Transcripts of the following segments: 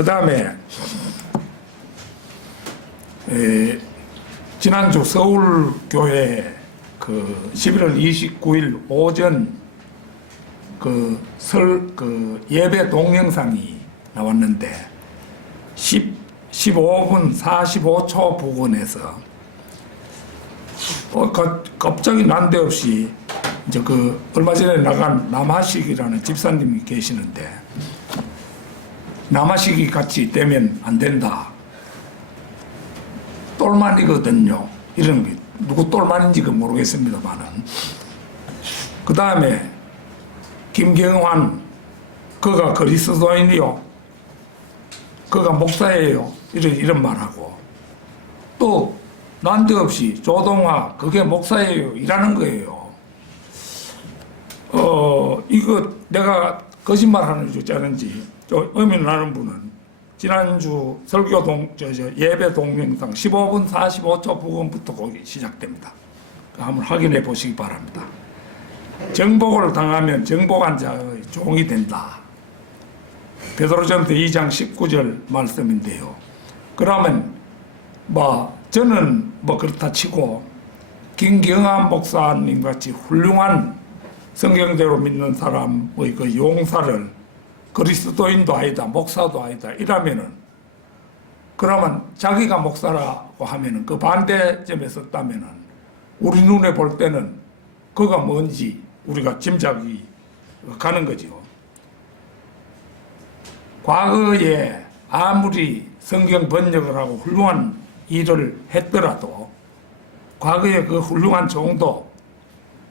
그 다음에 지난주 서울교회 그 11월 29일 오전 예배 동영상이 나왔는데 15분 45초 부근에서 갑자기 난데없이 이제 얼마 전에 나간 남하식이라는 집사님이 계시는데 남하식이 같이 되면 안 된다. 똘만이거든요. 이런 게 누구 똘만인지가 모르겠습니다만은. 그 다음에 김경환 그가 그리스도인이요. 그가 목사예요. 이런 말하고 또 난데없이 조동아 그게 목사예요. 이라는 거예요. 이거 내가 거짓말하는 줄 아는지 의미 나는 분은 지난주 예배 동영상 15분 45초 부분부터 거기 시작됩니다. 한번 확인해 보시기 바랍니다. 정복을 당하면 정복한 자의 종이 된다. 베드로전서 2장 19절 말씀인데요. 그러면 저는 그렇다 치고 김경환 목사님 같이 훌륭한 성경대로 믿는 사람의 그 용사를 그리스도인도 아니다, 목사도 아니다 이라면은 그러면 자기가 목사라고 하면은 그 반대점에 섰다면은 우리 눈에 볼 때는 그가 뭔지 우리가 짐작이 가는 거죠. 과거에 아무리 성경 번역을 하고 훌륭한 일을 했더라도 과거의 그 훌륭한 종도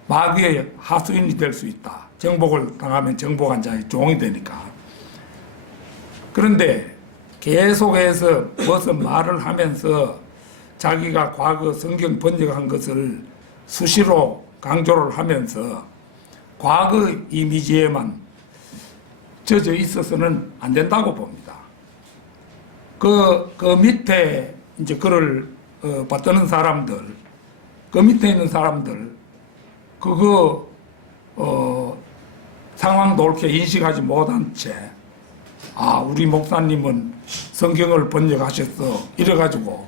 마귀의 하수인이 될 수 있다. 정복을 당하면 정복한 자의 종이 되니까. 그런데 계속해서 무슨 말을 하면서 자기가 과거 성경 번역한 것을 수시로 강조를 하면서 과거 이미지에만 젖어 있어서는 안 된다고 봅니다. 그 밑에 이제 그를 받드는 사람들, 그 밑에 있는 사람들, 상황도 옳게 인식하지 못한 채, 우리 목사님은 성경을 번역하셨어. 이래가지고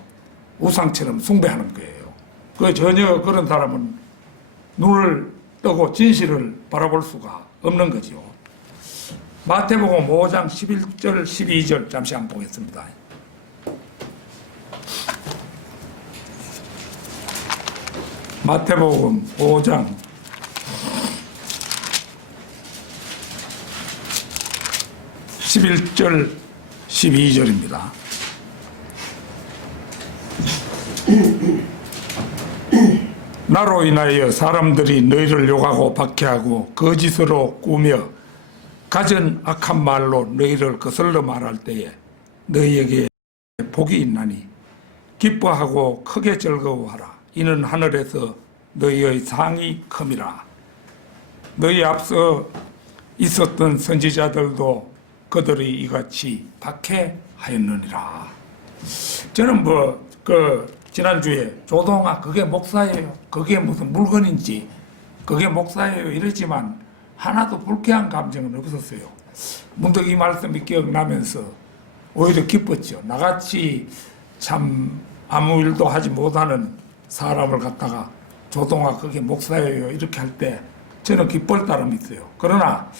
우상처럼 숭배하는 거예요. 전혀 그런 사람은 눈을 뜨고 진실을 바라볼 수가 없는 거죠. 마태복음 5장 11절 12절 잠시 한번 보겠습니다. 마태복음 5장 11절 12절입니다. 나로 인하여 사람들이 너희를 욕하고 박해하고 거짓으로 꾸며 가진 악한 말로 너희를 거슬러 말할 때에 너희에게 복이 있나니 기뻐하고 크게 즐거워하라. 이는 하늘에서 너희의 상이 큼이라. 너희 앞서 있었던 선지자들도 그들이 이같이 박해하였느니라. 저는 지난주에 조동아 그게 목사예요. 그게 무슨 물건인지 그게 목사예요. 이랬지만 하나도 불쾌한 감정은 없었어요. 문득 이 말씀이 기억나면서 오히려 기뻤죠. 나같이 참 아무 일도 하지 못하는 사람을 갖다가 조동아 그게 목사예요. 이렇게 할 때 저는 기쁠 따름이 있어요. 그러나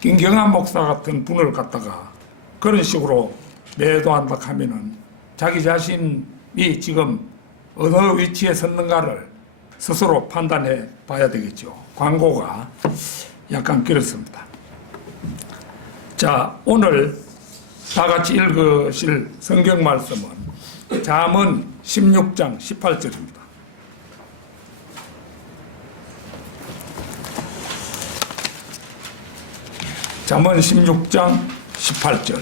김경환 목사 같은 분을 갖다가 그런 식으로 매도한다 하면은 자기 자신이 지금 어느 위치에 섰는가를 스스로 판단해 봐야 되겠죠. 광고가 약간 길었습니다. 자, 오늘 다 같이 읽으실 성경 말씀은 잠언 16장 18절입니다. 잠언 16장 18절.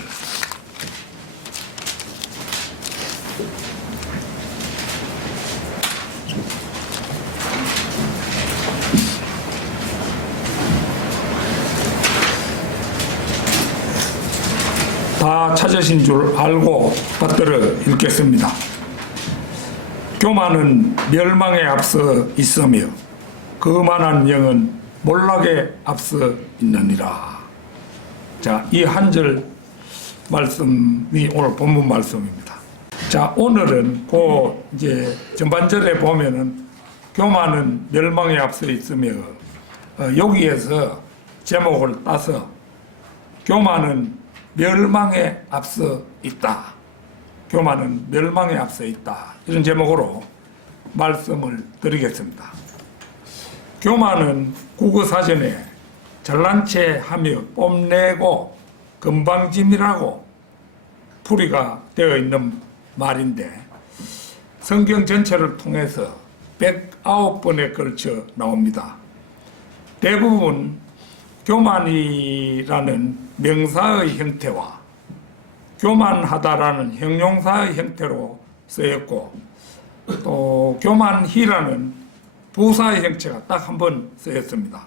다 찾으신 줄 알고 받들어 읽겠습니다. 교만은 멸망에 앞서 있으며 거만한 영은 몰락에 앞서 있느니라. 자, 이 한 절 말씀이 오늘 본문 말씀입니다. 자, 오늘은 이제 전반절에 보면은 교만은 멸망에 앞서 있으며 여기에서 제목을 따서 교만은 멸망에 앞서 있다. 교만은 멸망에 앞서 있다. 이런 제목으로 말씀을 드리겠습니다. 교만은 국어사전에 잘난 체 하며 뽐내고 건방짐이라고 풀이가 되어 있는 말인데 성경 전체를 통해서 109번에 걸쳐 나옵니다. 대부분 교만이라는 명사의 형태와 교만하다라는 형용사의 형태로 쓰였고 또 교만히라는 부사의 형체가 딱 한 번 쓰였습니다.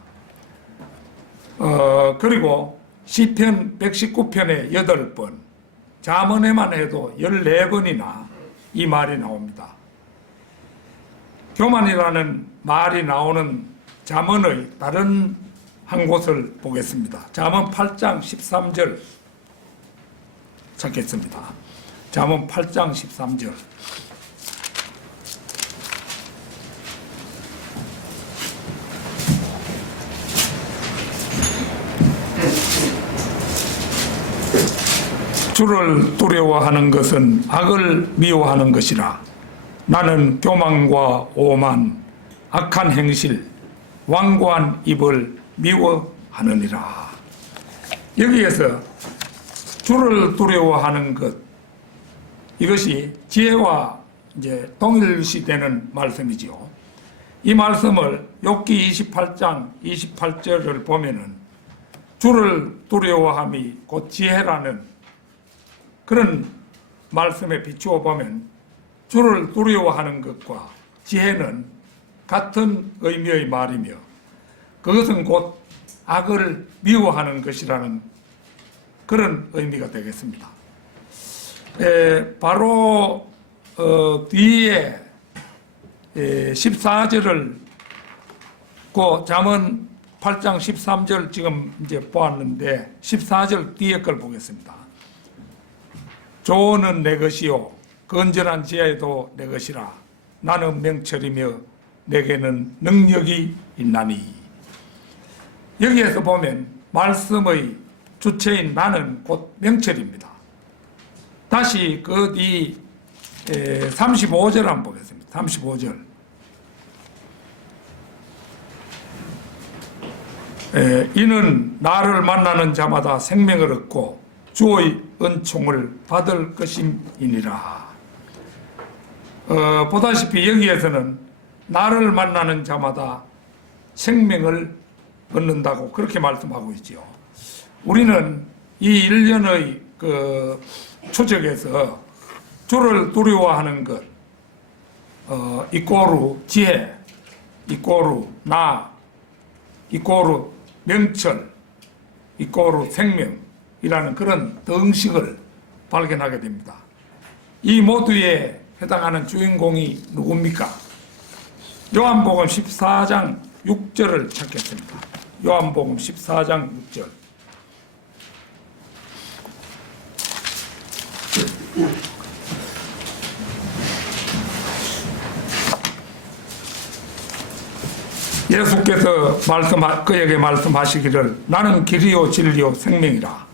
그리고 시편 119편에 8번, 잠언에만 해도 14번이나 이 말이 나옵니다. 교만이라는 말이 나오는 잠언의 다른 한 곳을 보겠습니다. 잠언 8장 13절 찾겠습니다. 잠언 8장 13절. 주를 두려워하는 것은 악을 미워하는 것이라. 나는 교만과 오만, 악한 행실, 완고한 입을 미워하느니라. 여기에서 주를 두려워하는 것, 이것이 지혜와 이제 동일시되는 말씀이지요. 이 말씀을 욥기 28장 28절을 보면은 주를 두려워함이 곧 지혜라는 그런 말씀에 비추어 보면 주를 두려워하는 것과 지혜는 같은 의미의 말이며 그것은 곧 악을 미워하는 것이라는 그런 의미가 되겠습니다. 바로 뒤에 14절을 그 잠언 8장 13절 지금 이제 보았는데 14절 뒤에 걸 보겠습니다. 조언은 내 것이요 건전한 지혜도 내 것이라. 나는 명철이며 내게는 능력이 있나니. 여기에서 보면 말씀의 주체인 나는 곧 명철입니다. 다시 그 뒤 35절 한번 보겠습니다. 35절. 이는 나를 만나는 자마다 생명을 얻고 주의 은총을 받을 것임이니라. 보다시피 여기에서는 나를 만나는 자마다 생명을 얻는다고 그렇게 말씀하고 있지요. 우리는 이 일련의 그 초적에서 주를 두려워하는 것, 이꼬르 지혜, 이꼬르 나, 이꼬르 명철, 이꼬르 생명이라는 그런 등식을 발견하게 됩니다. 이 모두에 해당하는 주인공이 누굽니까? 요한복음 14장 6절을 찾겠습니다. 요한복음 14장 6절. 예수께서 그에게 말씀하시기를 나는 길이요 진리요 생명이라.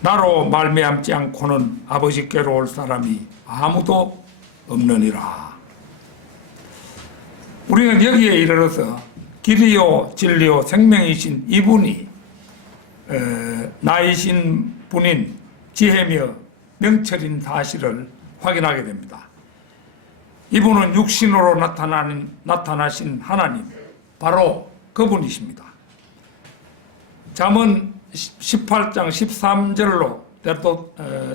나로 말미암지 않고는 아버지께로 올 사람이 아무도 없느니라. 우리는 여기에 이르러서 길이요 진리요 생명이신 이분이 나이신 분인 지혜며 명철인 사실을 확인하게 됩니다. 이분은 육신으로 나타나신 하나님, 바로 그분이십니다. 잠언 18장 13절로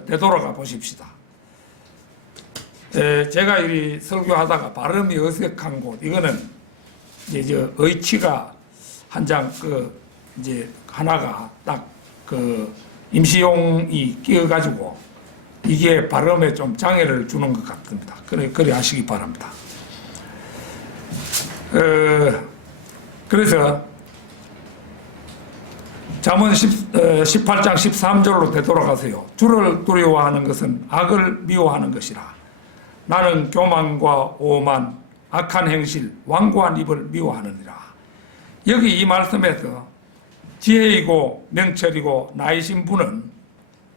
되돌아가 보십시다. 제가 이 설교하다가 발음이 어색한 곳, 이거는 이제 의치가 한 장 이제 하나가 딱 임시용이 끼어가지고 이게 발음에 좀 장애를 주는 것 같습니다. 그래 하시기 바랍니다. 그래서 잠언 18장 13절로 되돌아가세요. 주를 두려워하는 것은 악을 미워하는 것이라. 나는 교만과 오만, 악한 행실, 완고한 입을 미워하느니라. 여기 이 말씀에서 지혜이고 명철이고 나이신 분은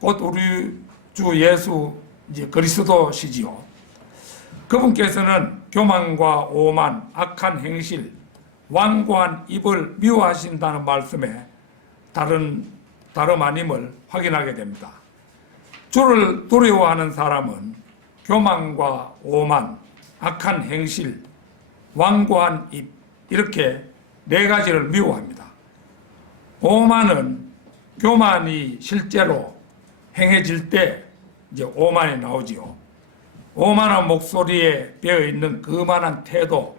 곧 우리 주 예수 이제 그리스도시지요. 그분께서는 교만과 오만, 악한 행실, 완고한 입을 미워하신다는 말씀에 다름 아님을 확인하게 됩니다. 주를 두려워하는 사람은 교만과 오만, 악한 행실, 완고한 입 이렇게 네 가지를 미워합니다. 오만은 교만이 실제로 행해질 때 이제 오만이 나오지요. 오만한 목소리에 배어있는 거만한 태도,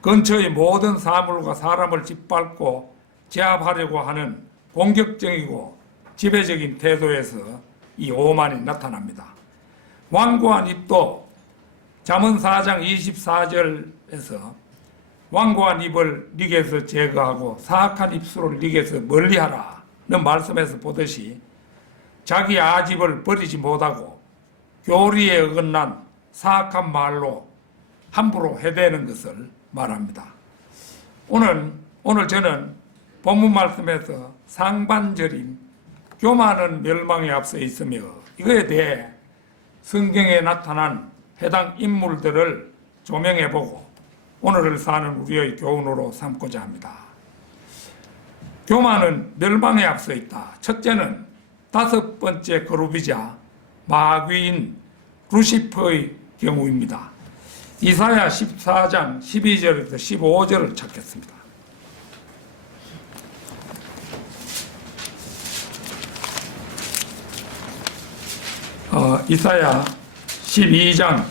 근처의 모든 사물과 사람을 짓밟고 제압하려고 하는 공격적이고 지배적인 태도에서 이 오만이 나타납니다. 완고한 입도 잠언 4장 24절에서 완고한 입을 네게서 제거하고 사악한 입술을 네게서 멀리하라는 말씀에서 보듯이 자기 아집을 버리지 못하고 교리에 어긋난 사악한 말로 함부로 해대는 것을 말합니다. 오늘 저는 본문 말씀에서 상반절인 교만은 멸망에 앞서 있으며 이거에 대해 성경에 나타난 해당 인물들을 조명해보고 오늘을 사는 우리의 교훈으로 삼고자 합니다. 교만은 멸망에 앞서 있다. 첫째는 5번째 그룹이자 마귀인 루시퍼의 경우입니다. 이사야 14장 12절에서 15절을 찾겠습니다. 이사야 14장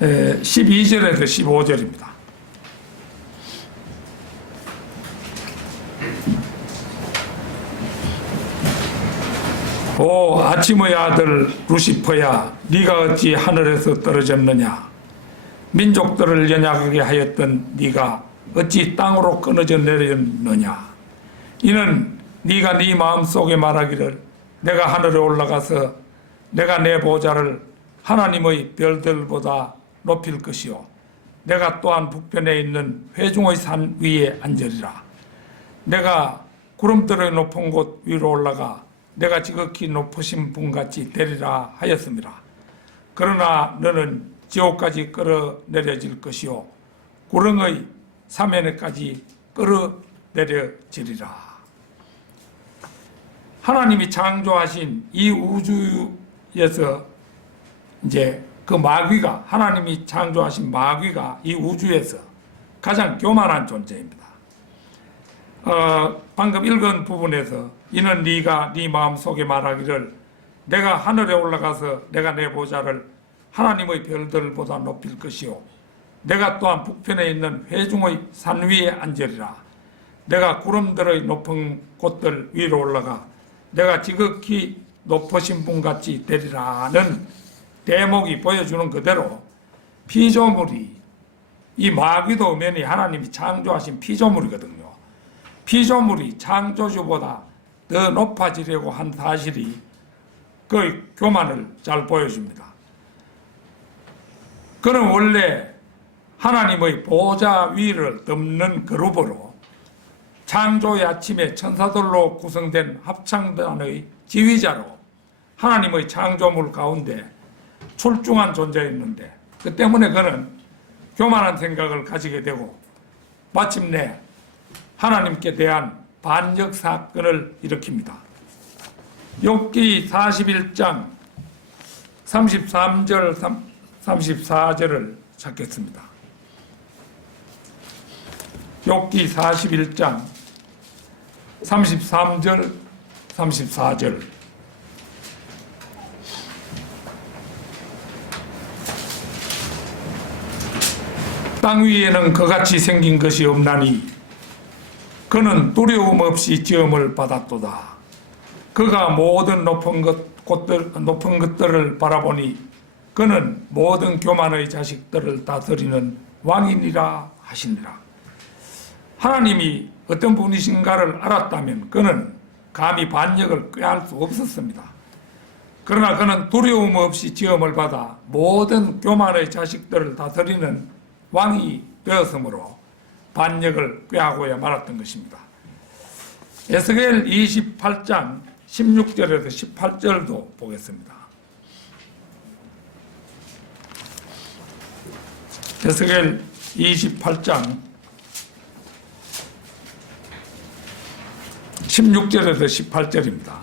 12절에서 15절입니다. 오 아침의 아들 루시퍼야, 네가 어찌 하늘에서 떨어졌느냐? 민족들을 연약하게 하였던 네가 어찌 땅으로 끊어져 내렸느냐? 이는 네가 네 마음속에 말하기를 내가 하늘에 올라가서 내가 내 보좌를 하나님의 별들보다 높일 것이요 내가 또한 북편에 있는 회중의 산 위에 앉으리라. 내가 구름들의 높은 곳 위로 올라가 내가 지극히 높으신 분같이 되리라 하였습니다. 그러나 너는 지옥까지 끌어내려질 것이요 구렁의 사면에까지 끌어내려지리라. 하나님이 창조하신 이 우주에서 이제 그 마귀가, 하나님이 창조하신 마귀가 이 우주에서 가장 교만한 존재입니다. 방금 읽은 부분에서 이는 네가 네 마음속에 말하기를 내가 하늘에 올라가서 내가 내 보좌를 하나님의 별들보다 높일 것이요 내가 또한 북편에 있는 회중의 산 위에 앉으리라. 내가 구름들의 높은 곳들 위로 올라가 내가 지극히 높으신 분같이 되리라는 대목이 보여주는 그대로 피조물이, 이 마귀도 엄연히 하나님이 창조하신 피조물이거든요. 피조물이 창조주보다 더 높아지려고 한 사실이 그 교만을 잘 보여줍니다. 그는 원래 하나님의 보좌 위를 덮는 그룹으로 창조의 아침에 천사들로 구성된 합창단의 지휘자로 하나님의 창조물 가운데 출중한 존재였는데 그 때문에 그는 교만한 생각을 가지게 되고 마침내 하나님께 대한 반역 사건을 일으킵니다. 욥기 41장 33절 34절을 찾겠습니다. 욥기 41장 33절 34절 땅 위에는 그같이 생긴 것이 없나니 그는 두려움 없이 지음을 받았도다. 그가 모든 높은 것들을 바라보니 그는 모든 교만의 자식들을 다스리는 왕이니라 하시니라. 하나님이 어떤 분이신가를 알았다면 그는 감히 반역을 꾀할 수 없었습니다. 그러나 그는 두려움 없이 지음을 받아 모든 교만의 자식들을 다스리는 왕이 되었으므로 반역을 꾀하고야 말았던 것입니다. 에스겔 28장 16절에서 18절도 보겠습니다. 에스겔 28장 16절에서 18절입니다.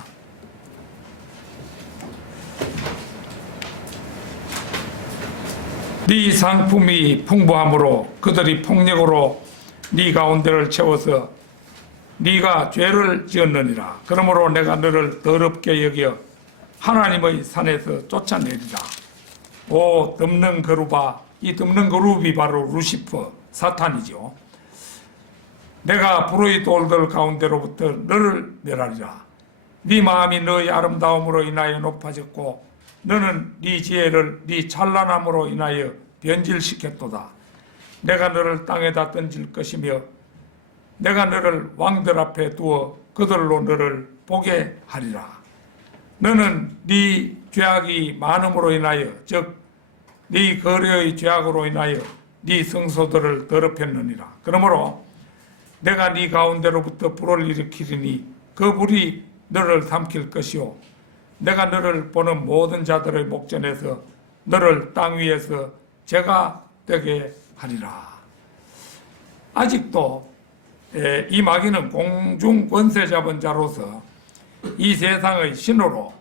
네 상품이 풍부함으로 그들이 폭력으로 네 가운데를 채워서 네가 죄를 지었느니라. 그러므로 내가 너를 더럽게 여겨 하나님의 산에서 쫓아내리라. 오 덮는 거루바, 이 덮는 거루비 바로 루시퍼 사탄이죠. 내가 불의 돌들 가운데로부터 너를 멸하리라. 네 마음이 너의 아름다움으로 인하여 높아졌고 너는 네 지혜를 네 찬란함으로 인하여 변질시켰도다. 내가 너를 땅에다 던질 것이며 내가 너를 왕들 앞에 두어 그들로 너를 보게 하리라. 너는 네 죄악이 많음으로 인하여 즉 네 거래의 죄악으로 인하여 네 성소들을 더럽혔느니라. 그러므로 내가 네 가운데로부터 불을 일으키리니 그 불이 너를 삼킬 것이요 내가 너를 보는 모든 자들의 목전에서 너를 땅 위에서 죄가 되게 하리라. 아직도 이 마귀는 공중 권세 잡은 자로서 이 세상의 신호로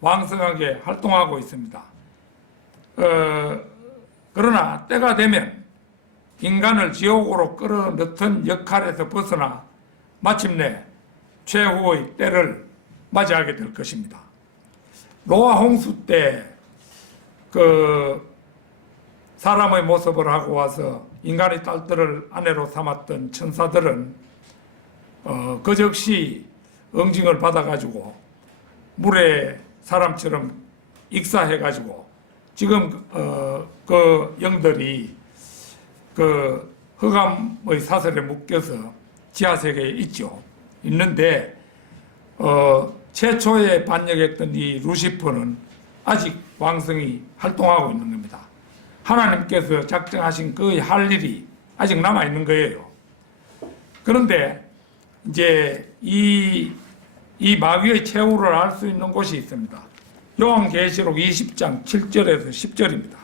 왕성하게 활동하고 있습니다. 그러나 때가 되면 인간을 지옥으로 끌어넣던 역할에서 벗어나 마침내 최후의 때를 맞이하게 될 것입니다. 노아 홍수 때 사람의 모습을 하고 와서 인간의 딸들을 아내로 삼았던 천사들은 그 즉시 응징을 받아가지고 물에 사람처럼 익사해가지고 지금 그 영들이 그 흑암의 사슬에 묶여서 지하세계에 있는데 최초에 반역했던 이 루시퍼는 아직 왕성히 활동하고 있는 겁니다. 하나님께서 작정하신 그의 할 일이 아직 남아 있는 거예요. 그런데 이제 이 마귀의 최후를 알 수 있는 곳이 있습니다. 요한계시록 20장 7절에서 10절입니다.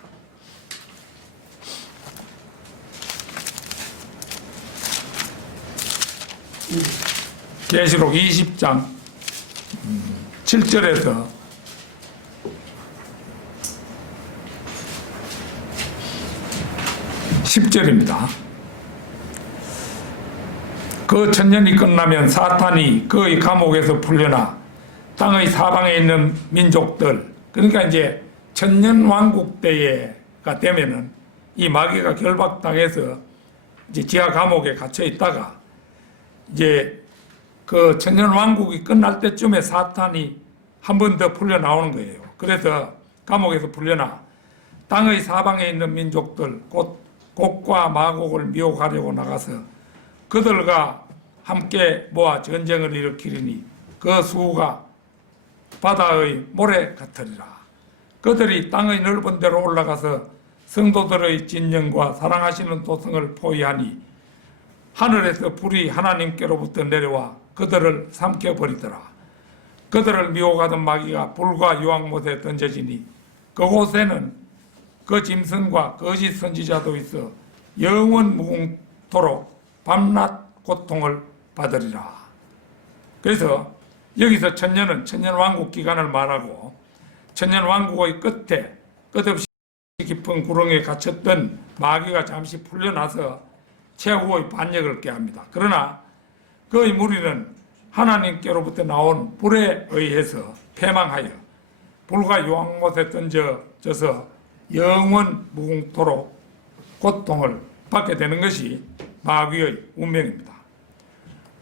계시록 20장 7절에서 10절입니다. 그 천년이 끝나면 사탄이 그의 감옥에서 풀려나 땅의 사방에 있는 민족들, 그러니까 이제 천년왕국 때가 되면은 이 마귀가 결박당해서 이제 지하 감옥에 갇혀 있다가 이제 그 천년왕국이 끝날 때쯤에 사탄이 한 번 더 풀려 나오는 거예요. 그래서 감옥에서 풀려나 땅의 사방에 있는 민족들, 곧 곡과 마곡을 미혹하려고 나가서 그들과 함께 모아 전쟁을 일으키리니 그 수가 바다의 모래 같으리라. 그들이 땅의 넓은 데로 올라가서 성도들의 진영과 사랑하시는 도성을 포위하니 하늘에서 불이 하나님께로부터 내려와 그들을 삼켜버리더라. 그들을 미혹하던 마귀가 불과 유황못에 던져지니 그곳에는 그 짐승과 거짓 선지자도 있어 영원 무궁토록 밤낮 고통을 받으리라. 그래서 여기서 천년은 천년왕국 기간을 말하고 천년왕국의 끝에 끝없이 깊은 구렁에 갇혔던 마귀가 잠시 풀려나서 최후의 반역을 꾀합니다. 그러나 그의 무리는 하나님께로부터 나온 불에 의해서 패망하여 불과 유황못에 던져져서 영원 무궁토록 고통을 받게 되는 것이 마귀의 운명입니다.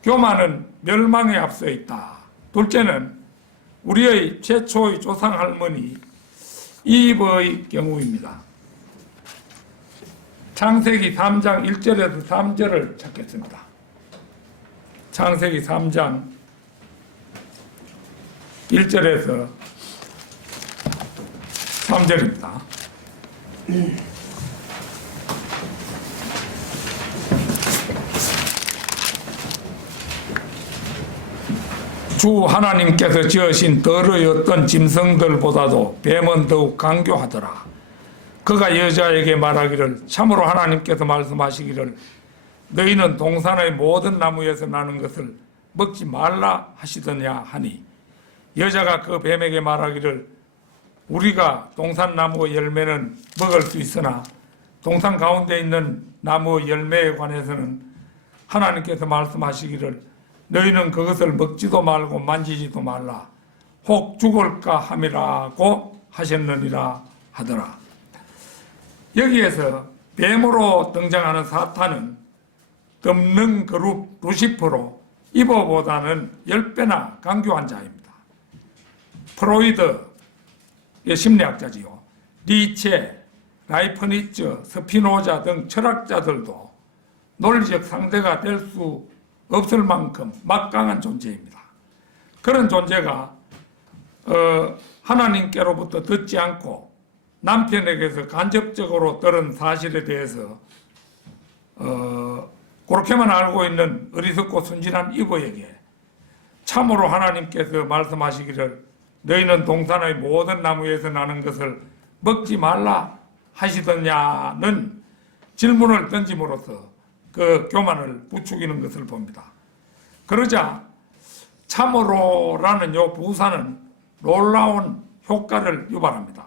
교만은 멸망에 앞서 있다. 둘째는 우리의 최초의 조상 할머니 이브의 경우입니다. 창세기 3장 1절에서 3절을 찾겠습니다. 창세기 3장 1절에서 3절입니다. 주 하나님께서 지으신 덜의 어떤 짐승들보다도 뱀은 더욱 강교하더라. 그가 여자에게 말하기를 참으로 하나님께서 말씀하시기를 너희는 동산의 모든 나무에서 나는 것을 먹지 말라 하시더냐 하니 여자가 그 뱀에게 말하기를 우리가 동산 나무의 열매는 먹을 수 있으나 동산 가운데 있는 나무의 열매에 관해서는 하나님께서 말씀하시기를 너희는 그것을 먹지도 말고 만지지도 말라 혹 죽을까 함이라고 하셨느니라 하더라. 여기에서 뱀으로 등장하는 사탄은 덮는 그룹 루시퍼로 이보보다는 10배나 강교한 자입니다. 프로이드의 심리학자지요. 니체, 라이프니츠, 스피노자 등 철학자들도 논리적 상대가 될 수 없을 만큼 막강한 존재입니다. 그런 존재가 하나님께로부터 듣지 않고 남편에게서 간접적으로 들은 사실에 대해서 그렇게만 알고 있는 어리석고 순진한 이브에게 참으로 하나님께서 말씀하시기를 너희는 동산의 모든 나무에서 나는 것을 먹지 말라 하시더냐는 질문을 던짐으로써 그 교만을 부추기는 것을 봅니다. 그러자 참으로라는 요 부사는 놀라운 효과를 유발합니다.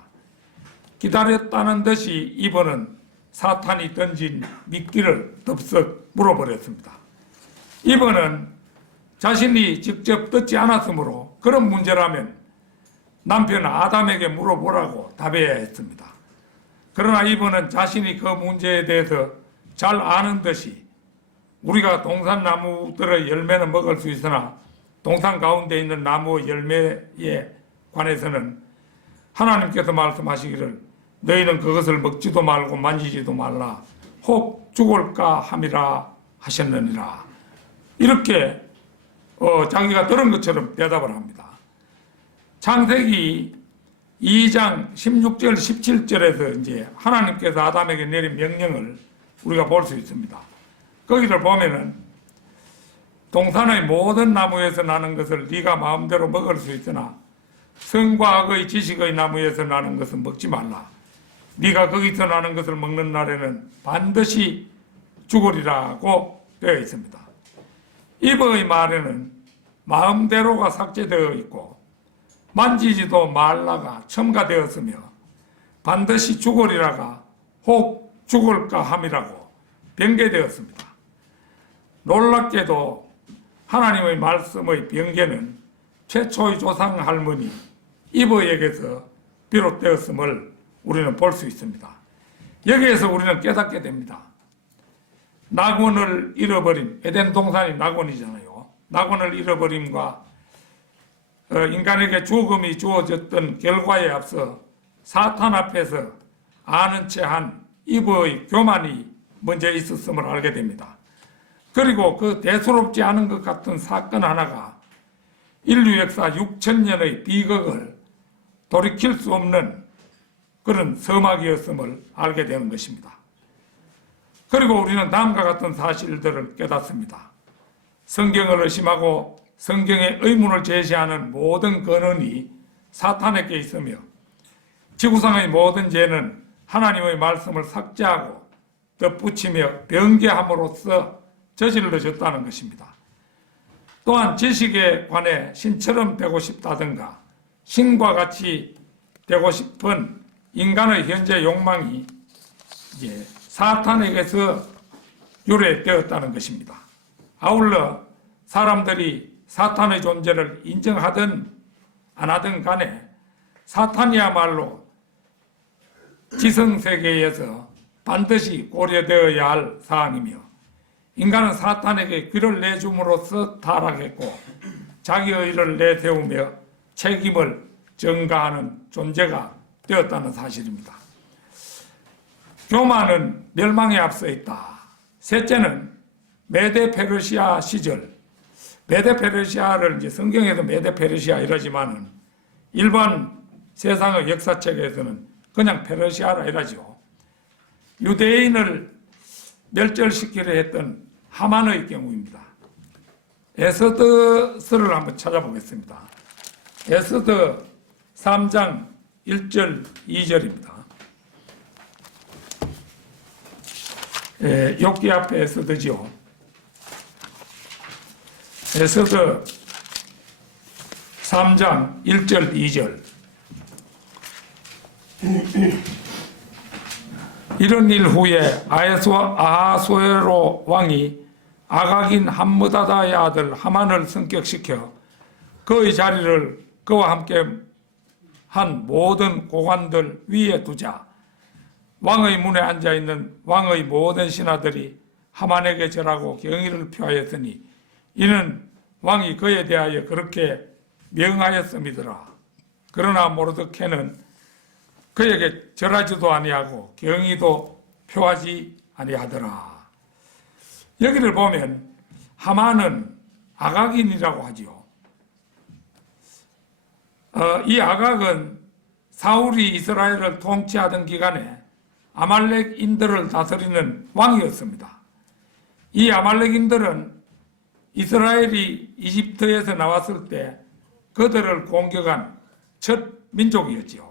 기다렸다는 듯이 이번은 사탄이 던진 미끼를 덥석 물어버렸습니다. 이번은 자신이 직접 듣지 않았으므로 그런 문제라면 남편 아담에게 물어보라고 답해야 했습니다. 그러나 이번은 자신이 그 문제에 대해서 잘 아는 듯이 우리가 동산 나무들의 열매는 먹을 수 있으나 동산 가운데 있는 나무의 열매에 관해서는 하나님께서 말씀하시기를 너희는 그것을 먹지도 말고 만지지도 말라 혹 죽을까 함이라 하셨느니라. 이렇게 자기가 들은 것처럼 대답을 합니다. 창세기 2장 16절 17절에서 이제 하나님께서 아담에게 내린 명령을 우리가 볼 수 있습니다. 거기를 보면은 동산의 모든 나무에서 나는 것을 네가 마음대로 먹을 수 있으나 선과 악의 지식의 나무에서 나는 것은 먹지 말라. 네가 거기서 나는 것을 먹는 날에는 반드시 죽으리라고 되어 있습니다. 이브의 말에는 마음대로가 삭제되어 있고 만지지도 말라가 첨가되었으며 반드시 죽으리라가 혹 죽을까 함이라고 변개되었습니다. 놀랍게도 하나님의 말씀의 변개는 최초의 조상 할머니 이브에게서 비롯되었음을 우리는 볼 수 있습니다. 여기에서 우리는 깨닫게 됩니다. 낙원을 잃어버린, 에덴 동산이 낙원이잖아요. 낙원을 잃어버림과 인간에게 죽음이 주어졌던 결과에 앞서 사탄 앞에서 아는 채 한 이브의 교만이 먼저 있었음을 알게 됩니다. 그리고 그 대수롭지 않은 것 같은 사건 하나가 인류 역사 6,000년의 비극을 돌이킬 수 없는 그런 서막이었음을 알게 되는 것입니다. 그리고 우리는 다음과 같은 사실들을 깨닫습니다. 성경을 의심하고 성경의 의문을 제시하는 모든 근원이 사탄에게 있으며 지구상의 모든 죄는 하나님의 말씀을 삭제하고 덧붙이며 변개함으로써 저질러졌다는 것입니다. 또한 지식에 관해 신처럼 되고 싶다든가 신과 같이 되고 싶은 인간의 현재 욕망이 이제 사탄에게서 유래되었다는 것입니다. 아울러 사람들이 사탄의 존재를 인정하든 안 하든 간에 사탄이야말로 지성세계에서 반드시 고려되어야 할 사항이며 인간은 사탄에게 귀를 내줌으로써 타락했고 자기의 의를 내세우며 책임을 전가하는 존재가 되었다는 사실입니다. 교만은 멸망에 앞서 있다. 셋째는 메데 페르시아 시절. 메데 페르시아를 이제 성경에도 메데 페르시아 이러지만은 일반 세상의 역사책에서는 그냥 페르시아라 이러죠. 유대인을 멸절시키려 했던 하만의 경우입니다. 에스더서를 한번 찾아보겠습니다. 에스더 3장 1절 2절입니다. 욥기 앞에 에스더지요. 에스더 3장 1절 2절. 이런 일 후에 아하수에로 왕이 아각인 함므다다의 아들 하만을 승격시켜 그의 자리를 그와 함께 한 모든 고관들 위에 두자. 왕의 문에 앉아있는 왕의 모든 신하들이 하만에게 절하고 경의를 표하였으니 이는 왕이 그에 대하여 그렇게 명하였음이더라. 그러나 모르드케는 그에게 절하지도 아니하고 경의도 표하지 아니하더라. 여기를 보면 하만은 아각인이라고 하죠. 이 아각은 사울이 이스라엘을 통치하던 기간에 아말렉인들을 다스리는 왕이었습니다. 이 아말렉인들은 이스라엘이 이집트에서 나왔을 때 그들을 공격한 첫 민족이었죠.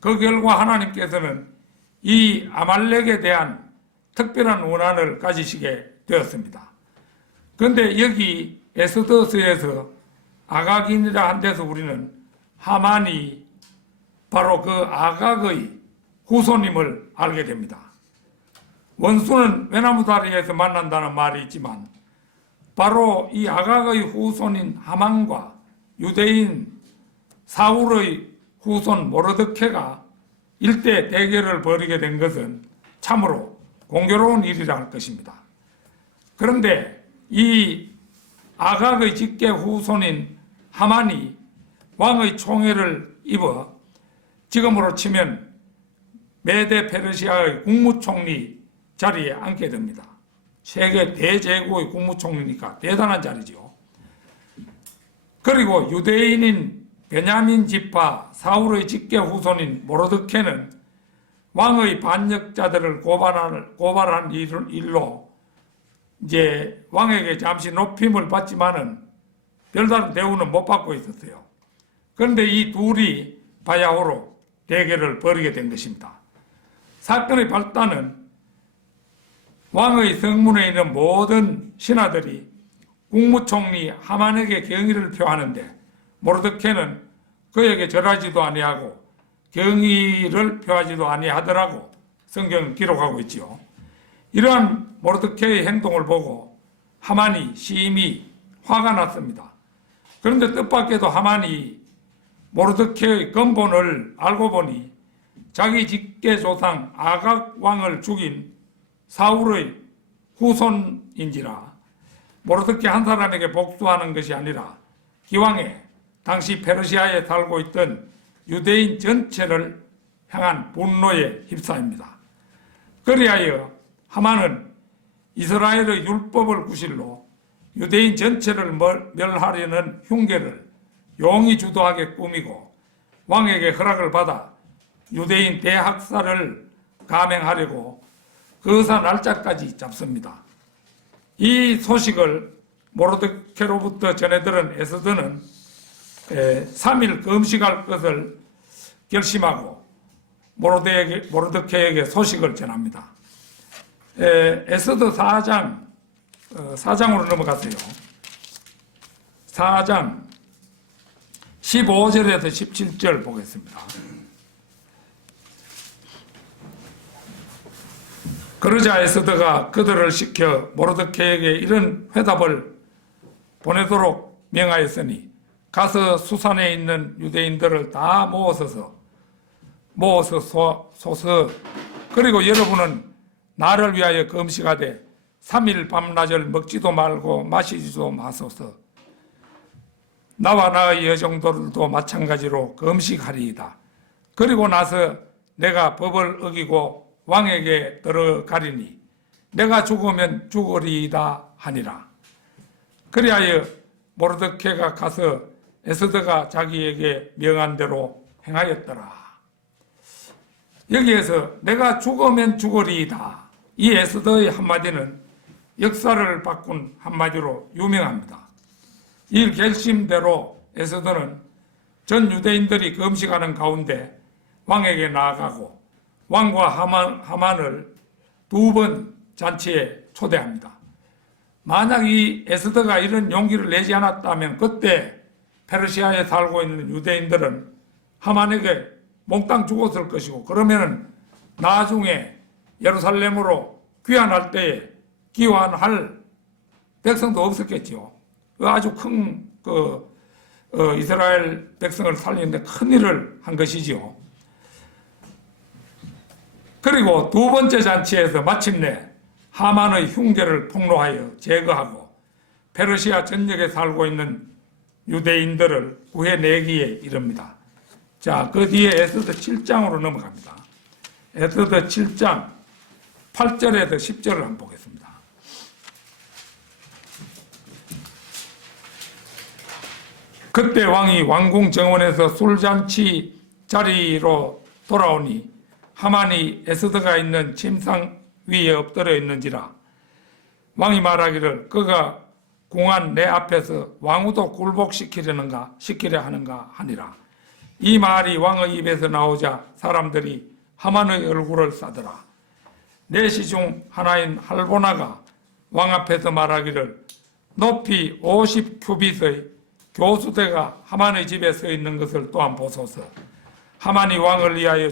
그 결과 하나님께서는 이 아말렉에 대한 특별한 원한을 가지시게 되었습니다. 그런데 여기 에스더서에서 아각인이라 한 데서 우리는 하만이 바로 그 아각의 후손임을 알게 됩니다. 원수는 외나무 다리에서 만난다는 말이 있지만 바로 이 아각의 후손인 하만과 유대인 사울의 후손 모르드케가 일대 대결을 벌이게 된 것은 참으로 공교로운 일이라 할 것입니다. 그런데 이 아각의 직계 후손인 하만이 왕의 총애를 입어 지금으로 치면 메데 페르시아의 국무총리 자리에 앉게 됩니다. 세계 대제국의 국무총리니까 대단한 자리죠. 그리고 유대인인 베냐민 지파 사울의 직계 후손인 모르드케는 왕의 반역자들을 고발한 일로 이제 왕에게 잠시 높임을 받지만은 별다른 대우는 못 받고 있었어요. 그런데 이 둘이 바야흐로 대결을 벌이게 된 것입니다. 사건의 발단은 왕의 성문에 있는 모든 신하들이 국무총리 하만에게 경의를 표하는데 모르드케는 그에게 절하지도 아니하고 경의를 표하지도 아니하더라고 성경은 기록하고 있지요. 이러한 모르드케의 행동을 보고 하만이 심히 화가 났습니다. 그런데 뜻밖에도 하만이 모르드케의 근본을 알고 보니 자기 직계 조상 아각 왕을 죽인 사울의 후손인지라 모르드케 한 사람에게 복수하는 것이 아니라 기왕에 당시 페르시아에 살고 있던 유대인 전체를 향한 분노에 휩싸입니다. 그리하여 하만은 이스라엘의 율법을 구실로 유대인 전체를 멸하려는 흉계를 용이 주도하게 꾸미고 왕에게 허락을 받아 유대인 대학살을 감행하려고 거사 날짜까지 잡습니다. 이 소식을 모르드케로부터 전해들은 에스더는 3일 금식할 것을 결심하고 모르드케에게 소식을 전합니다. 에스더 4장으로 넘어가세요. 4장 15절에서 17절 보겠습니다. 그러자 에스더가 그들을 시켜 모르드케에게 이런 회답을 보내도록 명하였으니 가서 수산에 있는 유대인들을 다 모아서 그리고 여러분은 나를 위하여 금식하되 3일 밤낮을 먹지도 말고 마시지도 마소서. 나와 나의 여종들도 마찬가지로 금식하리이다. 그리고 나서 내가 법을 어기고 왕에게 들어가리니 내가 죽으면 죽으리이다 하니라. 그리하여 모르드케가 가서 에스더가 자기에게 명한 대로 행하였더라. 여기에서 내가 죽으면 죽으리이다. 이 에스더의 한마디는 역사를 바꾼 한마디로 유명합니다. 이 결심대로 에스더는 전 유대인들이 금식하는 가운데 왕에게 나아가고 왕과 하만을 2번 잔치에 초대합니다. 만약 이 에스더가 이런 용기를 내지 않았다면 그때 페르시아에 살고 있는 유대인들은 하만에게 몽땅 죽었을 것이고, 그러면은 나중에 예루살렘으로 귀환할 때에 귀환할 백성도 없었겠지요. 아주 큰 이스라엘 백성을 살리는데 큰 일을 한 것이지요. 그리고 2번째 잔치에서 마침내 하만의 흉계를 폭로하여 제거하고 페르시아 전역에 살고 있는 유대인들을 구해내기에 이릅니다. 자, 그 뒤에 에스더 7장으로 넘어갑니다. 에스더 7장 8절에서 10절을 한번 보겠습니다. 그때 왕이 왕궁 정원에서 술잔치 자리로 돌아오니 하만이 에스더가 있는 침상 위에 엎드려 있는지라. 왕이 말하기를 그가 궁한 내 앞에서 왕후도 굴복시키려 하는가 하니라. 이 말이 왕의 입에서 나오자 사람들이 하만의 얼굴을 싸더라. 내시 중 하나인 할보나가 왕 앞에서 말하기를 높이 50규빗의 교수대가 하만의 집에 서 있는 것을 또한 보소서. 하만이 왕을 위하여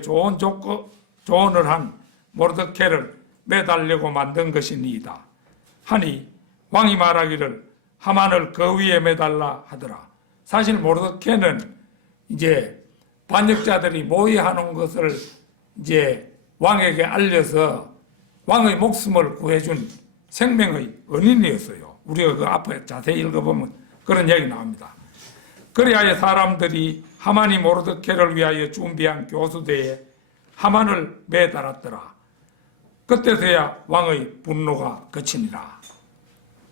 조언을 한 모르드케를 매달려고 만든 것이니이다 하니 왕이 말하기를 하만을 그 위에 매달라 하더라. 사실 모르드케는 이제 반역자들이 모의하는 것을 이제 왕에게 알려서 왕의 목숨을 구해준 생명의 은인이었어요. 우리가 그 앞에 자세히 읽어보면 그런 얘기 나옵니다. 그리하여 사람들이 하만이 모르드케를 위하여 준비한 교수대에 하만을 매달았더라. 그때서야 왕의 분노가 그치니라.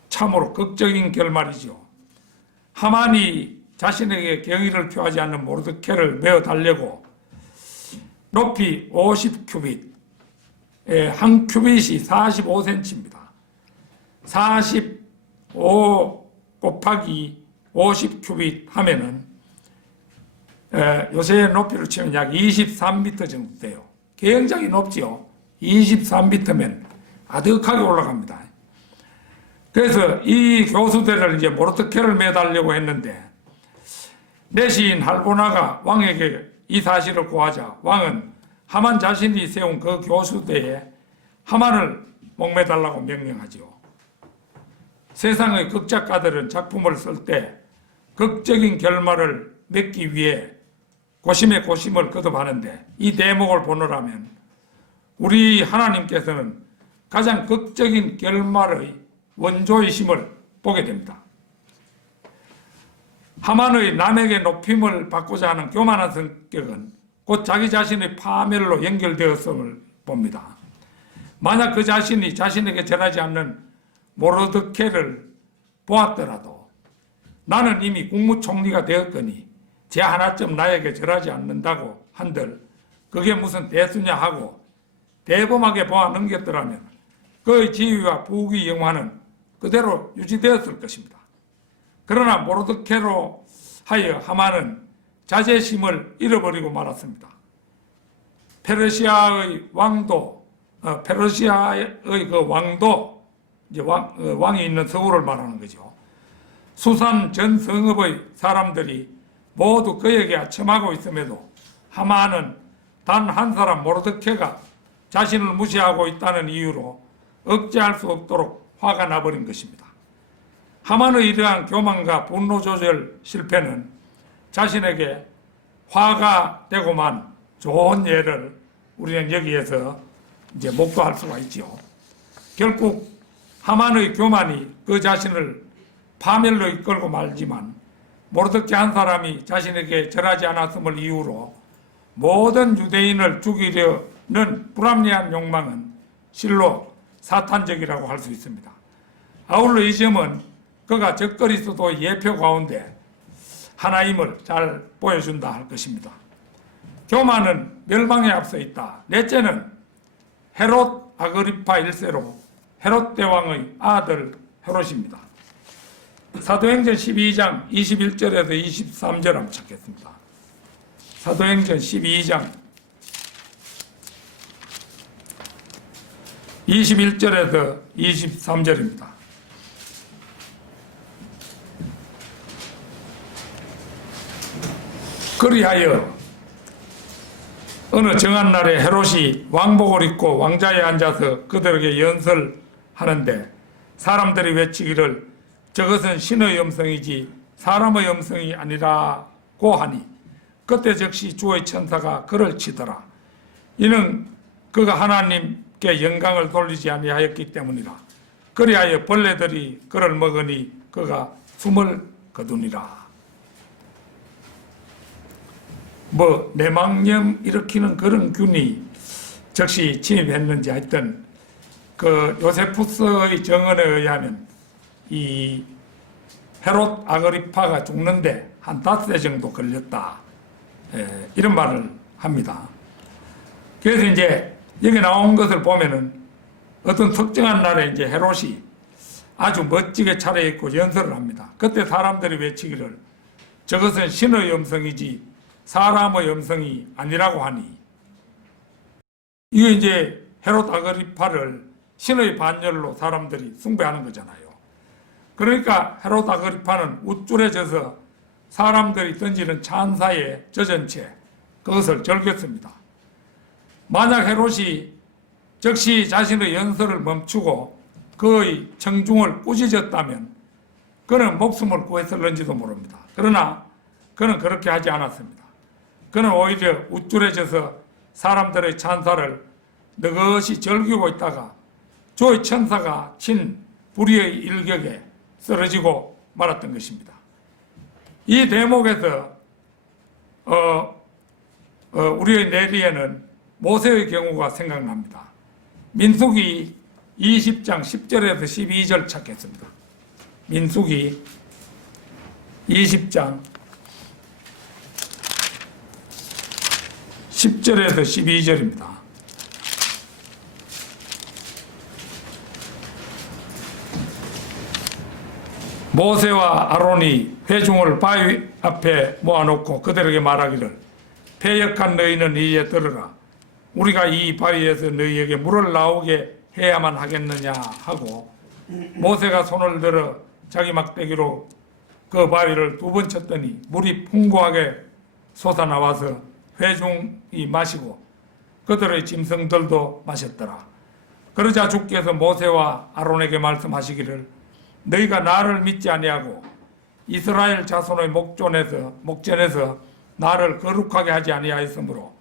참으로 극적인 결말이죠. 하만이 자신에게 경의를 표하지 않는 모르드케를 메어 달려고 높이 50규빗, 한 규빗이 45cm입니다. 45 곱하기 50규빗 하면은 요새 높이로 치면 약 23m 정도 돼요. 굉장히 높지요. 23m면 아득하게 올라갑니다. 그래서 이 교수대를 이제 모르드케를 매달려고 했는데 내시인 할보나가 왕에게 이 사실을 고하자 왕은 하만 자신이 세운 그 교수대에 하만을 목매달라고 명령하지요. 세상의 극작가들은 작품을 쓸 때 극적인 결말을 맺기 위해 고심에 고심을 거듭하는데 이 대목을 보느라면 우리 하나님께서는 가장 극적인 결말의 원조이심을 보게 됩니다. 하만의 남에게 높임을 받고자 하는 교만한 성격은 곧 자기 자신의 파멸로 연결되었음을 봅니다. 만약 그 자신이 자신에게 절하지 않는 모르드케를 보았더라도 나는 이미 국무총리가 되었거니 제 하나쯤 나에게 절하지 않는다고 한들 그게 무슨 대수냐 하고 대범하게 보아 넘겼더라면 그의 지위와 부귀 영화는 그대로 유지되었을 것입니다. 그러나 모르드케로 하여 하만은 자제심을 잃어버리고 말았습니다. 페르시아의 그 왕도 이제 왕이 있는 서울을 말하는 거죠. 수산 전 성읍의 사람들이 모두 그에게 아첨하고 있음에도 하만은 단 한 사람 모르드케가 자신을 무시하고 있다는 이유로 억제할 수 없도록 화가 나버린 것입니다. 하만의 이러한 교만과 분노 조절 실패는 자신에게 화가 되고만 좋은 예를 우리는 여기에서 이제 목도할 수가 있지요. 결국 하만의 교만이 그 자신을 파멸로 이끌고 말지만 모르드케 한 사람이 자신에게 절하지 않았음을 이유로 모든 유대인을 죽이려 불합리한 욕망은 실로 사탄적이라고 할 수 있습니다. 아울러 이 점은 그가 적그리스도 예표 가운데 하나임을 잘 보여준다 할 것입니다. 교만은 멸망에 앞서 있다. 넷째는 헤롯 아그리파 1세로 헤롯 대왕의 아들 헤롯입니다. 사도행전 12장 21절에서 23절 한번 찾겠습니다. 사도행전 12장 21절에서 23절입니다. 그리하여 어느 정한 날에 헤롯이 왕복을 입고 왕자에 앉아서 그들에게 연설하는데 사람들이 외치기를 저것은 신의 음성이지 사람의 음성이 아니라고 하니 그때 즉시 주의 천사가 그를 치더라. 이는 그가 하나님께 영광을 돌리지 아니하였기 때문이라. 그리하여 벌레들이 그를 먹으니 그가 숨을 거두니라. 내망령 일으키는 그런 균이 즉시 침입했는지 하여튼 그 요세푸스의 정언에 의하면 이 헤롯 아그리파가 죽는데 한 5대 정도 걸렸다. 이런 말을 합니다. 그래서 이제 여기 나온 것을 보면은 어떤 특정한 날에 이제 헤롯이 아주 멋지게 차려입고 연설을 합니다. 그때 사람들이 외치기를 저것은 신의 음성이지 사람의 음성이 아니라고 하니 이게 이제 헤롯 아그리파를 신의 반열로 사람들이 숭배하는 거잖아요. 그러니까 헤롯 아그리파는 우쭐해져서 사람들이 던지는 찬사에 젖은 채 그것을 즐겼습니다. 만약 헤롯이 즉시 자신의 연설을 멈추고 그의 청중을 꾸짖었다면 그는 목숨을 구했을는지도 모릅니다. 그러나 그는 그렇게 하지 않았습니다. 그는 오히려 우쭐해져서 사람들의 찬사를 느긋이 즐기고 있다가 주의 천사가 친 불의의 일격에 쓰러지고 말았던 것입니다. 이 대목에서 우리의 내리에는 모세의 경우가 생각납니다. 민수기 20장 10절에서 12절 찾겠습니다. 민수기 20장 10절에서 12절입니다. 모세와 아론이 회중을 바위 앞에 모아놓고 그들에게 말하기를 패역한 너희는 이에 들으라. 우리가 이 바위에서 너희에게 물을 나오게 해야만 하겠느냐 하고 모세가 손을 들어 자기 막대기로 그 바위를 2번 쳤더니 물이 풍부하게 솟아나와서 회중이 마시고 그들의 짐승들도 마셨더라. 그러자 주께서 모세와 아론에게 말씀하시기를 너희가 나를 믿지 아니하고 이스라엘 자손의 목전에서 나를 거룩하게 하지 아니하였으므로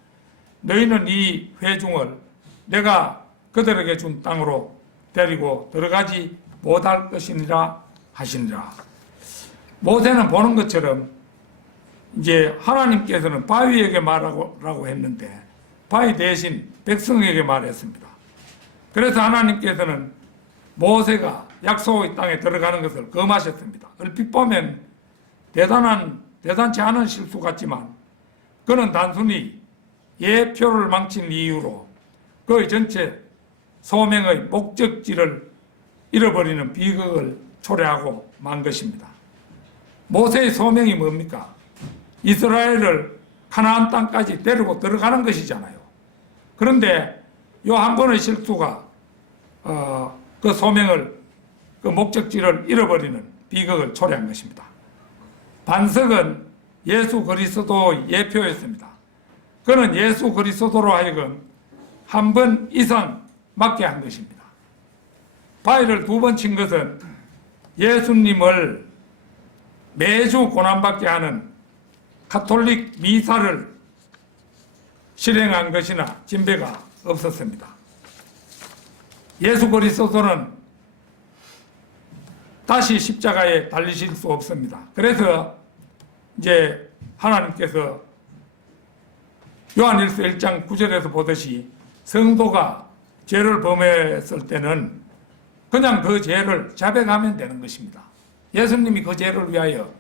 너희는 이 회중을 내가 그들에게 준 땅으로 데리고 들어가지 못할 것이니라 하시니라. 모세는 보는 것처럼 이제 하나님께서는 바위에게 말하라고 했는데 바위 대신 백성에게 말했습니다. 그래서 하나님께서는 모세가 약속의 땅에 들어가는 것을 금하셨습니다. 얼핏 보면 대단치 않은 실수 같지만 그는 단순히 예표를 망친 이유로 그의 전체 소명의 목적지를 잃어버리는 비극을 초래하고 만 것입니다. 모세의 소명이 뭡니까? 이스라엘을 가나안 땅까지 데리고 들어가는 것이잖아요. 그런데 이 한 번의 실수가 그 소명을 그 목적지를 잃어버리는 비극을 초래한 것입니다. 반석은 예수 그리스도의 예표였습니다. 그는 예수 그리스도로 하여금 한 번 이상 맞게 한 것입니다. 바위를 2번 친 것은 예수님을 매주 고난받게 하는 가톨릭 미사를 실행한 것이나 진배가 없었습니다. 예수 그리스도는 다시 십자가에 달리실 수 없습니다. 그래서 이제 하나님께서 요한일서 1장 9절에서 보듯이 성도가 죄를 범했을 때는 그냥 그 죄를 자백하면 되는 것입니다. 예수님이 그 죄를 위하여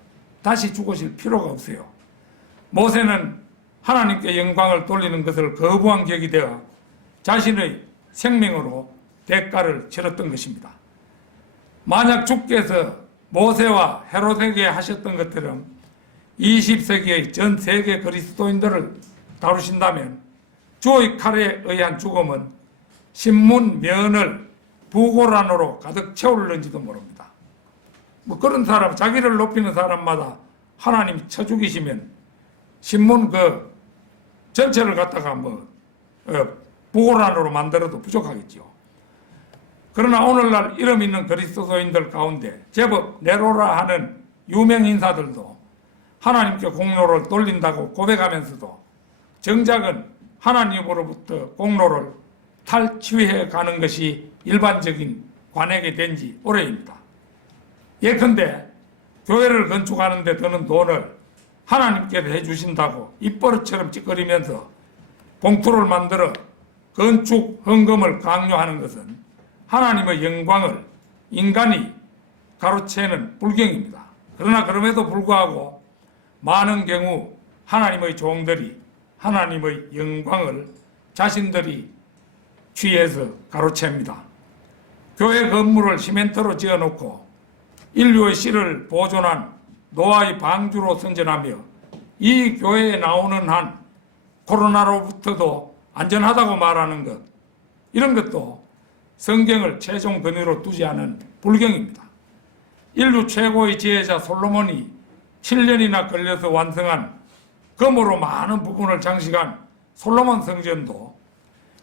다시 죽으실 필요가 없어요. 모세는 하나님께 영광을 돌리는 것을 거부한 격이 되어 자신의 생명으로 대가를 치렀던 것입니다. 만약 주께서 모세와 헤롯에게 하셨던 것처럼 20세기의 전 세계 그리스도인들을 다루신다면 주의 칼에 의한 죽음은 신문 면을 부고란으로 가득 채울는지도 모릅니다. 뭐 그런 사람, 자기를 높이는 사람마다 하나님이 쳐 죽이시면 신문 그 전체를 갖다가 부고란으로 만들어도 부족하겠죠. 그러나 오늘날 이름 있는 그리스도인들 가운데 제법 네로라 하는 유명 인사들도 하나님께 공로를 돌린다고 고백하면서도 정작은 하나님으로부터 공로를 탈취해 가는 것이 일반적인 관행이 된 지 오래입니다. 예컨대 교회를 건축하는 데 드는 돈을 하나님께서 해주신다고 입버릇처럼 찌꺼리면서 봉투를 만들어 건축 헌금을 강요하는 것은 하나님의 영광을 인간이 가로채는 불경입니다. 그러나 그럼에도 불구하고 많은 경우 하나님의 종들이 하나님의 영광을 자신들이 취해서 가로챕니다. 교회 건물을 시멘트로 지어놓고 인류의 씨를 보존한 노아의 방주로 선전하며 이 교회에 나오는 한 코로나로부터도 안전하다고 말하는 것, 이런 것도 성경을 최종 근위로 두지 않은 불경입니다. 인류 최고의 지혜자 솔로몬이 7년이나 걸려서 완성한 금으로 많은 부분을 장식한 솔로몬 성전도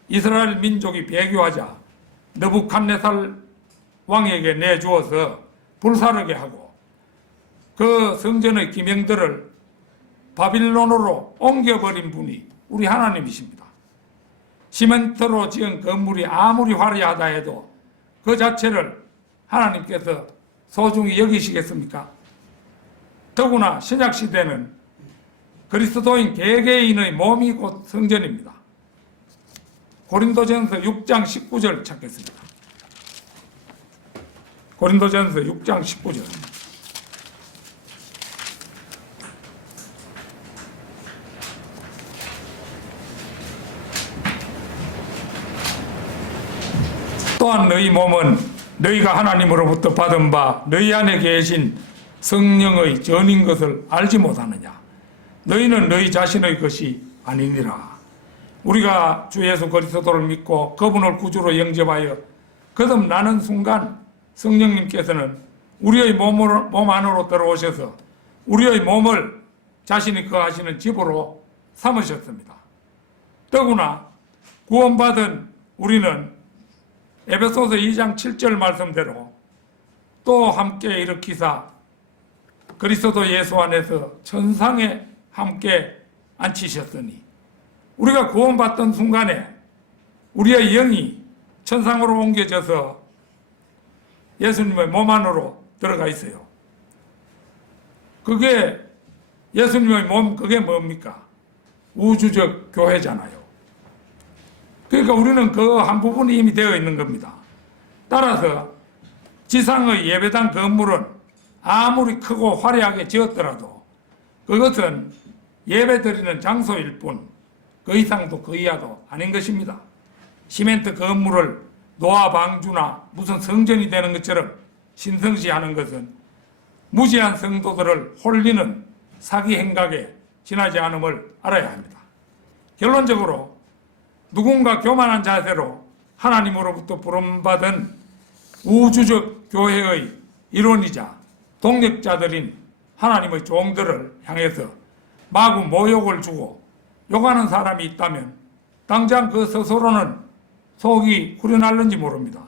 이스라엘 민족이 배교하자 느부갓네살 왕에게 내주어서 불사르게 하고 그 성전의 기명들을 바빌론으로 옮겨버린 분이 우리 하나님이십니다. 시멘트로 지은 건물이 아무리 화려하다 해도 그 자체를 하나님께서 소중히 여기시겠습니까? 더구나 신약시대는 그리스도인 개개인의 몸이 곧 성전입니다. 고린도전서 6장 19절 찾겠습니다. 고린도전서 6장 19절. 또한 너희 몸은 너희가 하나님으로부터 받은 바 너희 안에 계신 성령의 전인 것을 알지 못하느냐. 너희는 너희 자신의 것이 아니니라. 우리가 주 예수 그리스도를 믿고 그분을 구주로 영접하여 거듭나는 순간 성령님께서는 우리의 몸 안으로 들어오셔서 우리의 몸을 자신이 거하시는 집으로 삼으셨습니다. 더구나 구원받은 우리는 에베소서 2장 7절 말씀대로 또 함께 일으키사 그리스도 예수 안에서 천상에 함께 앉히셨으니 우리가 구원받던 순간에 우리의 영이 천상으로 옮겨져서 예수님의 몸 안으로 들어가 있어요. 그게 예수님의 몸, 그게 뭡니까? 우주적 교회잖아요. 그러니까 우리는 그 한 부분이 이미 되어 있는 겁니다. 따라서 지상의 예배당 건물은 아무리 크고 화려하게 지었더라도 그것은 예배드리는 장소일 뿐 그 이상도 그 이하도 아닌 것입니다. 시멘트 건물을 노아 방주나 무슨 성전이 되는 것처럼 신성시하는 것은 무지한 성도들을 홀리는 사기 행각에 지나지 않음을 알아야 합니다. 결론적으로 누군가 교만한 자세로 하나님으로부터 부름받은 우주적 교회의 일원이자 동력자들인 하나님의 종들을 향해서 마구 모욕을 주고 욕하는 사람이 있다면 당장 그 스스로는 속이 후련할는지 모릅니다.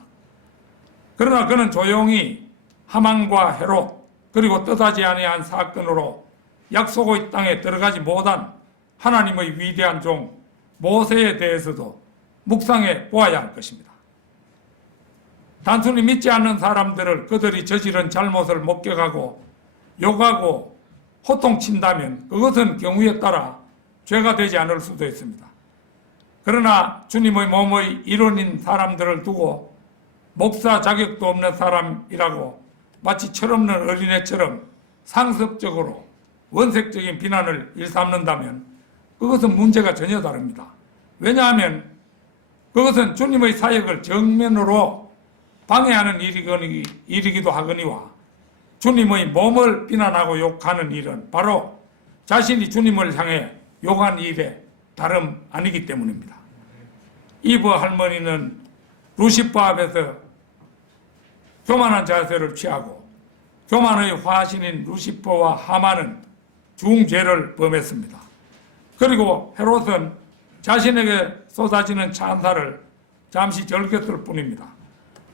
그러나 그는 조용히 하만과 헤롯 그리고 뜻하지 아니한 사건으로 약속의 땅에 들어가지 못한 하나님의 위대한 종 모세에 대해서도 묵상해 보아야 할 것입니다. 단순히 믿지 않는 사람들을 그들이 저지른 잘못을 목격하고 욕하고 호통친다면 그것은 경우에 따라 죄가 되지 않을 수도 있습니다. 그러나 주님의 몸의 일원인 사람들을 두고 목사 자격도 없는 사람이라고 마치 철없는 어린애처럼 상습적으로 원색적인 비난을 일삼는다면 그것은 문제가 전혀 다릅니다. 왜냐하면 그것은 주님의 사역을 정면으로 방해하는 일이기도 하거니와 주님의 몸을 비난하고 욕하는 일은 바로 자신이 주님을 향해 욕한 일에 다름 아니기 때문입니다. 이브 할머니는 루시퍼 앞에서 교만한 자세를 취하고 교만의 화신인 루시퍼와 하만은 중죄를 범했습니다. 그리고 헤롯은 자신에게 쏟아지는 찬사를 잠시 즐겼을 뿐입니다.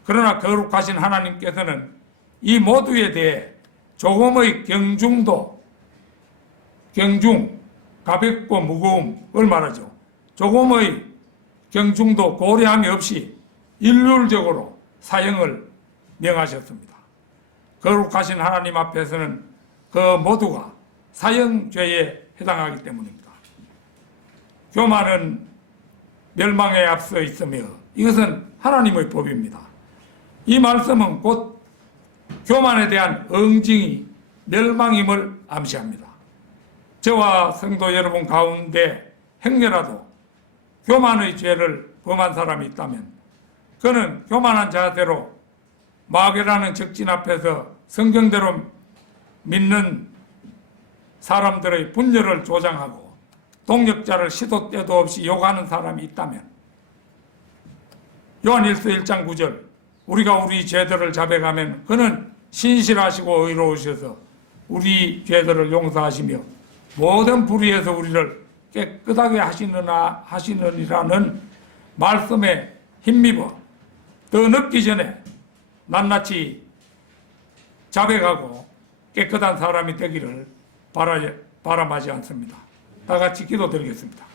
그러나 거룩하신 하나님께서는 이 모두에 대해 조금의 경중, 가볍고 무거움을 말하죠. 조금의 경중도 고려함이 없이 일률적으로 사형을 명하셨습니다. 거룩하신 하나님 앞에서는 그 모두가 사형죄에 해당하기 때문입니다. 교만은 멸망에 앞서 있으며 이것은 하나님의 법입니다. 이 말씀은 곧 교만에 대한 응징이 멸망임을 암시합니다. 저와 성도 여러분 가운데 행여라도 교만의 죄를 범한 사람이 있다면 그는 교만한 자세로 마귀라는 적진 앞에서 성경대로 믿는 사람들의 분열을 조장하고 동역자를 시도 때도 없이 욕하는 사람이 있다면 요한일서 1장 9절 우리가 우리 죄들을 자백하면 그는 신실하시고 의로우셔서 우리 죄들을 용서하시며 모든 불의에서 우리를 깨끗하게 하시느니라는 말씀에 힘입어 더 늦기 전에 낱낱이 자백하고 깨끗한 사람이 되기를 바람하지 않습니다. 다 같이 기도드리겠습니다.